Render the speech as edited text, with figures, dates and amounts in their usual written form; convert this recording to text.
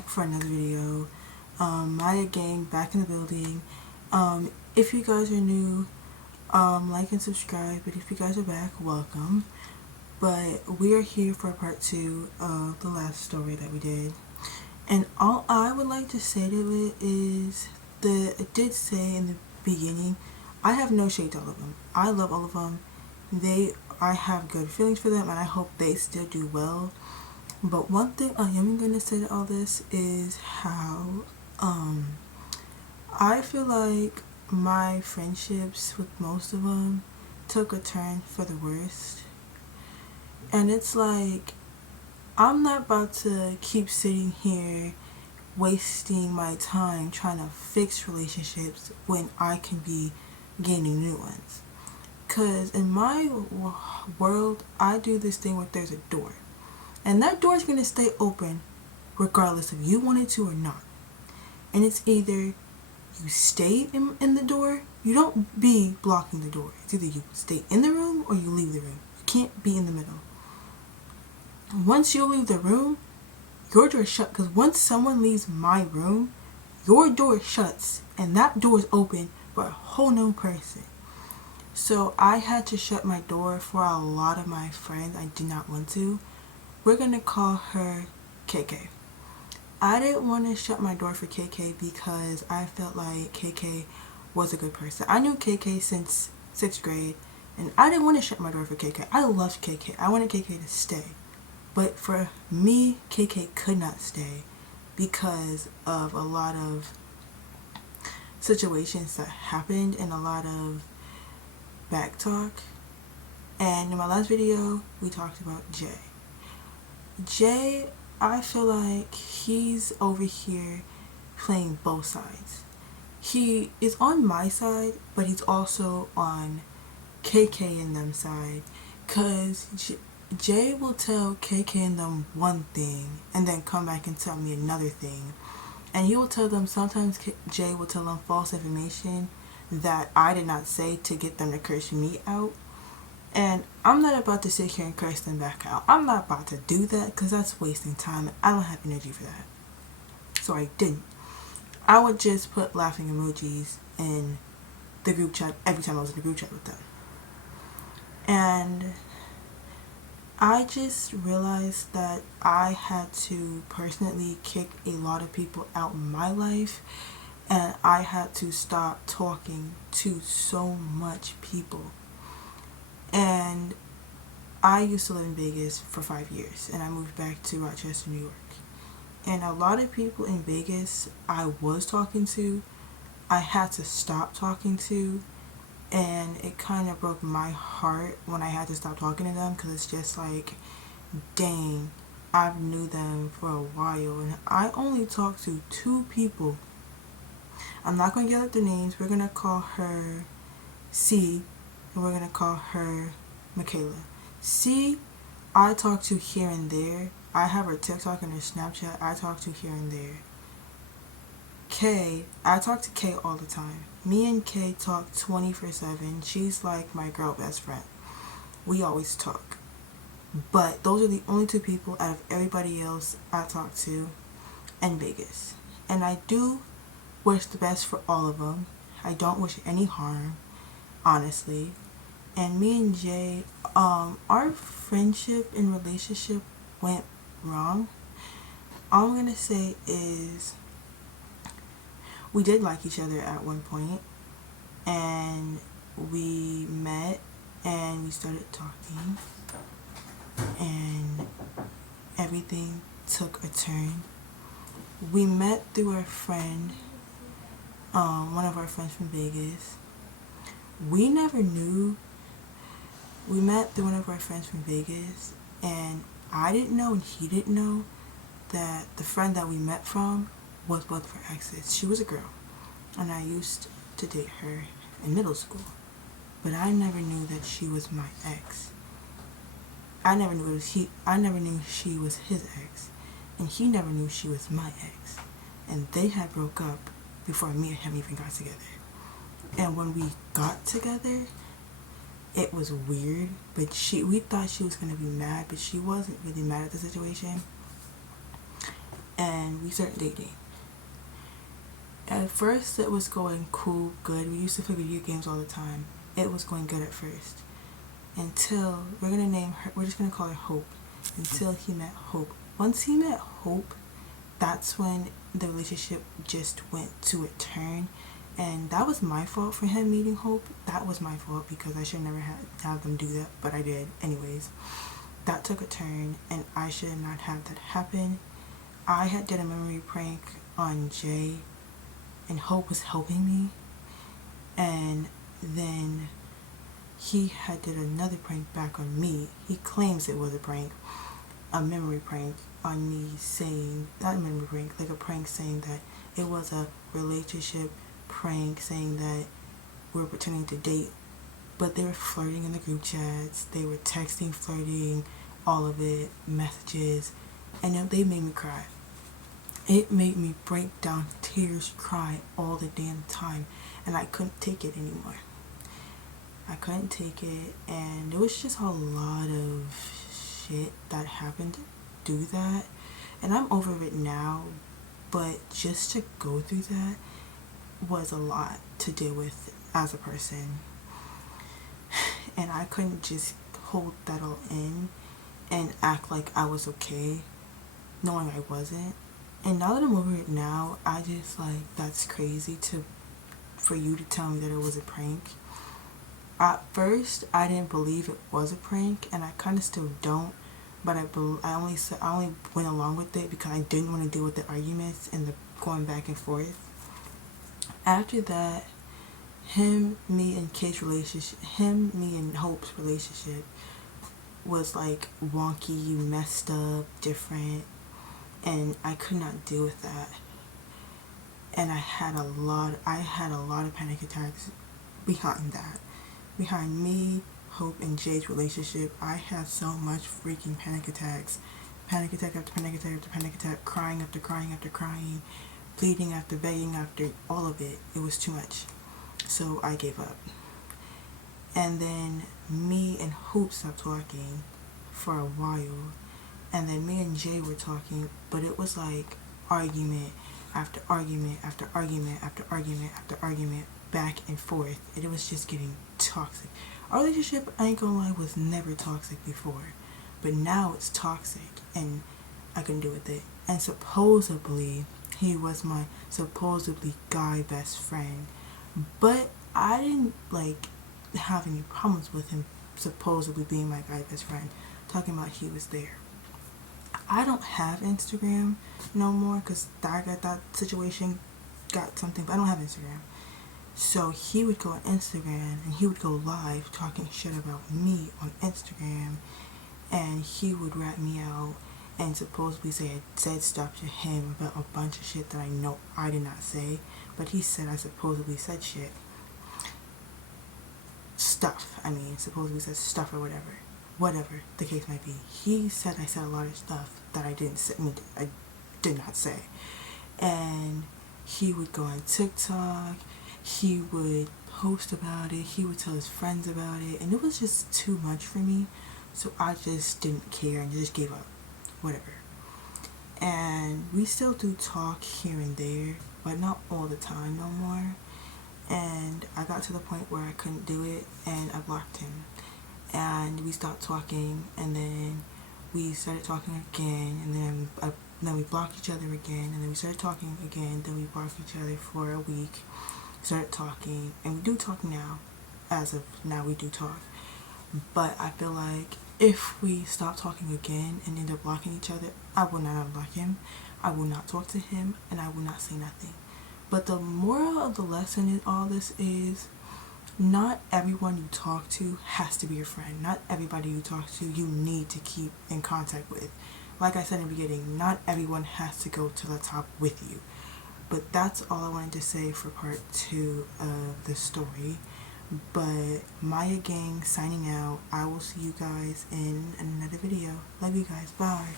back for another video. Maya Gang back in the building. If you guys are new, like and subscribe, but if you guys are back, welcome. But we are here for part 2 of the last story that we did. And all I would like to say to it is that it did say in the beginning, I have no shade to all of them. I love all of them. I have good feelings for them, and I hope they still do well. But one thing I am going to say to all this is how I feel like my friendships with most of them took a turn for the worst. And it's like, I'm not about to keep sitting here wasting my time trying to fix relationships when I can be gaining new ones. Because in my world, I do this thing where there's a door. And that door is going to stay open regardless if you want it to or not. And it's either you stay in the door, you don't be blocking the door. It's either you stay in the room or you leave the room. You can't be in the middle. Once you leave the room, your door is shut. Because once someone leaves my room, your door shuts and that door is open for a whole new person. So I had to shut my door for a lot of my friends I did not want to. We're going to call her KK. I didn't want to shut my door for KK because I felt like KK was a good person. I knew KK since 6th grade, and I didn't want to shut my door for KK. I loved KK. I wanted KK to stay. But for me, KK could not stay because of a lot of situations that happened and a lot of back talk. And in my last video, we talked about Jay. Jay, I feel like he's over here playing both sides. He is on my side, but he's also on KK and them side. Because Jay will tell KK and them one thing and then come back and tell me another thing. And he will tell them, sometimes Jay will tell them false information that I did not say to get them to curse me out. And I'm not about to sit here and curse them back out. I'm not about to do that because that's wasting time and I don't have energy for that. So I didn't. I would just put laughing emojis in the group chat every time I was in the group chat with them. And I just realized that I had to personally kick a lot of people out in my life, and I had to stop talking to so much people. And I used to live in Vegas for 5 years, and I moved back to Rochester, New York. And a lot of people in Vegas I was talking to, I had to stop talking to, and it kind of broke my heart when I had to stop talking to them, because it's just like, dang, I've knew them for a while, and I only talked to 2 people. I'm not going to yell at their names. We're going to call her C, and we're going to call her Michaela. C, I talk to here and there. I have her TikTok and her Snapchat. I talk to here and there. K, I talk to K all the time. Me and K talk 24/7. She's like my girl best friend. We always talk. But those are the only 2 people out of everybody else I talk to in Vegas. And I do wish the best for all of them. I don't wish any harm, honestly. And me and Jay, our friendship and relationship went wrong. All I'm gonna say is we did like each other at one point, and we met and we started talking, and everything took a turn. We met through our friend, one of our friends from Vegas. We never knew. We met through one of our friends from Vegas, and I didn't know and he didn't know that the friend that we met from was both of our exes. She was a girl, and I used to date her in middle school, but I never knew that she was my ex. I never knew she was his ex, and he never knew she was my ex. And they had broke up before me and him even got together. And when we got together, it was weird, but we thought she was going to be mad, but she wasn't really mad at the situation. and we started dating. At first, it was going cool, good. We used to play video games all the time. It was going good at first. Until, we're just gonna call her Hope. Until he met Hope. Once he met Hope, that's when the relationship just went to a turn. And that was my fault for him meeting Hope. That was my fault because I should never have them do that, but I did. Anyways, that took a turn and I should not have that happen. I had did a memory prank on Jay and Hope was helping me. And then he had did another prank back on me. He claims it was a prank, a memory prank on me saying, not a memory prank, like a prank saying that it was a relationship prank, saying that we were pretending to date, but they were flirting in the group chats, they were texting, flirting, all of it, messages, and they made me cry. It made me break down tears, cry all the damn time, and I couldn't take it anymore. I couldn't take it, and there was just a lot of shit that happened to do that, and I'm over it now, but just to go through that was a lot to deal with as a person, and I couldn't just hold that all in and act like I was okay knowing I wasn't. And now that I'm over it now, I just like, that's crazy for you to tell me that it was a prank. At first, I didn't believe it was a prank, and I kind of still don't. But I only went along with it because I didn't want to deal with the arguments and the going back and forth. After that, me and Hope's relationship was like wonky, messed up, different, and I could not deal with that. And I had a lot of panic attacks behind that. Behind me, Hope, and Jay's relationship, I had so much freaking panic attacks. Panic attack after panic attack after panic attack, crying after crying after crying, pleading after begging after all of it. It was too much. So I gave up. And then me and Hope stopped talking for a while. And then me and Jay were talking, but it was like argument after argument after argument after argument after argument, back and forth, and it was just getting toxic. Our relationship, I ain't gonna lie, was never toxic before, but now it's toxic, and I couldn't deal with it. And supposedly, he was my supposedly guy best friend, but I didn't like have any problems with him supposedly being my guy best friend, talking about he was there. I don't have Instagram no more because I got that situation, got something, but I don't have Instagram. So he would go on Instagram and he would go live talking shit about me on Instagram, and he would rat me out and supposedly say I said stuff to him about a bunch of shit that I know I did not say, but he said I supposedly said shit. Supposedly said stuff or whatever the case might be. He said I said a lot of stuff that I didn't say, I did not say. And he would go on TikTok, he would post about it, he would tell his friends about it, and it was just too much for me. So I just didn't care and just gave up. Whatever. And we still do talk here and there, but not all the time no more. And I got to the point where I couldn't do it, and I blocked him. And we stopped talking, and then we started talking again, and then we blocked each other again, and then we started talking again, then we blocked each other for a week, started talking, and we do talk now. As of now, we do talk. But I feel like if we stop talking again and end up blocking each other, I will not unblock him, I will not talk to him, and I will not say nothing. But the moral of the lesson in all this is, not everyone you talk to has to be your friend. Not everybody you talk to you need to keep in contact with. Like I said in the beginning, not everyone has to go to the top with you. But that's all I wanted to say for part 2 of the story. But Maya Gang signing out. I will see you guys in another video. Love you guys. Bye.